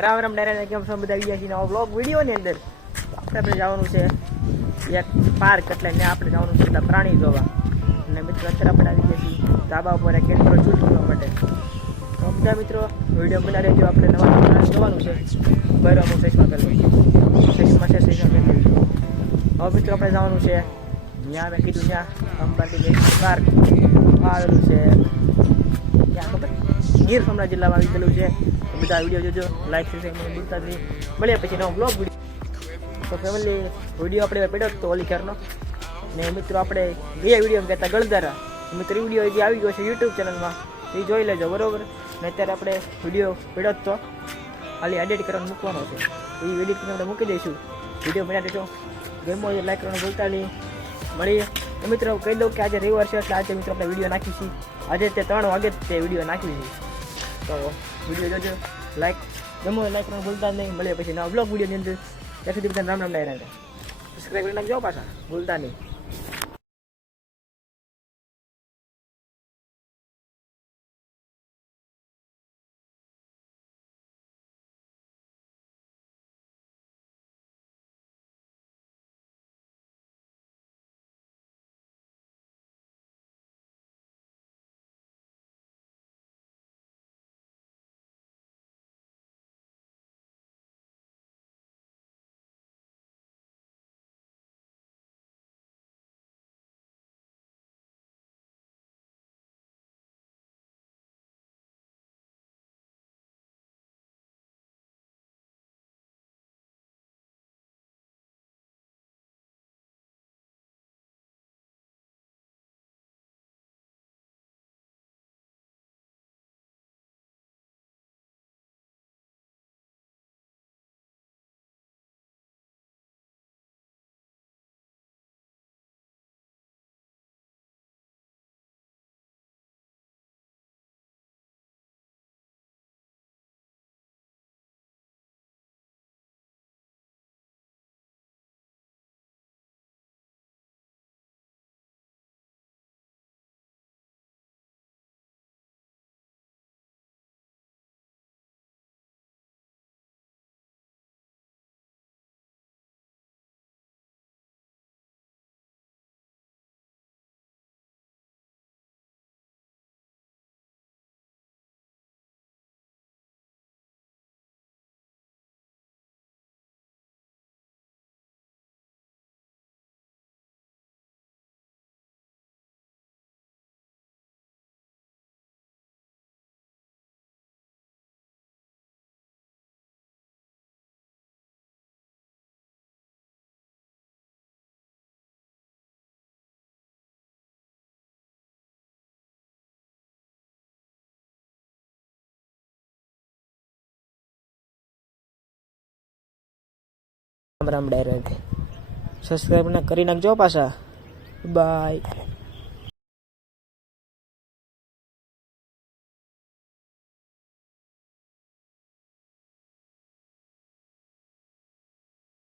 રામ રામ ડાયરા કેમ છો બધા ગયા છીએ નવા બ્લોગ વિડીયોની અંદર. આપણે જવાનું છે એક પાર્ક, એટલે ત્યાં આપણે જવાનું છે બધા પ્રાણી જોવા. અને મિત્રો અત્યારે આપણે આવી ગયા છીએ ધાબા ઉપર કેમેરો શૂટ કરવા માટે. તો બધા મિત્રો વિડીયો બનાવી રહેજો. આપણે નવા પ્રાણી જોવાનું છે. બરાબર હું ચશ્મા પહેરવું ચશ્મા છે ચશ્મા પહેરી. હવે મિત્રો આપણે જવાનું છે ત્યાં મેં કીધું ત્યાં અંબાજી પાર્ક આવેલું છે. ત્યાં ખબર ગીર સોમનાથ જિલ્લામાં આવી ગયેલું છે. બધા વિડીયો જોજો, લાઈક સબસ્ક્રાઈબ મને ભૂલતા નહીં. મળીએ પછી નવો બ્લોગ વિડીયો. તો ફેમિલી વિડીયો આપણે પડ્યો તો ઓલી ખેરનો ને મિત્રો આપણે બે વિડીયો કહેતા ગળદારા મિત્રો વિડીયો જે આવી ગયો છે યુટ્યુબ ચેનલમાં એ જોઈ લેજો બરાબર. ને અત્યારે આપણે વિડીયો પડ્યો તો ખાલી એડિટ કરવાનું મૂકવાનો છે. એ એડિટ કરીને આપણે મૂકી દઈશું. વિડીયો બનાવી દેજો, ગેમો લાઈક કરવાનું ભૂલતા નહીં. મળીએ મિત્રો કહી દઉં કે આજે રવિવાર છે એટલે આજે મિત્રો આપણે વિડીયો નાખીશું. આજે તે 3 વાગે જ તે વિડીયો નાખી છે. તો વિડીયો જોજો, લાઈક ગમો લાઈક કરવાનું ભૂલતા નહીં. મળીએ પછી નવા બ્લોગ વિડીયોની અંદર. ત્યાં સુધી બધા રામ રામ ડાયરા સબસ્ક્રાઈબ કરી નાખજો પાછા ભૂલતા નહીં. રામ રામ ડાયરેક્ટ સબસ્ક્રાઈબ કરી નાખજો પાછા. બાય.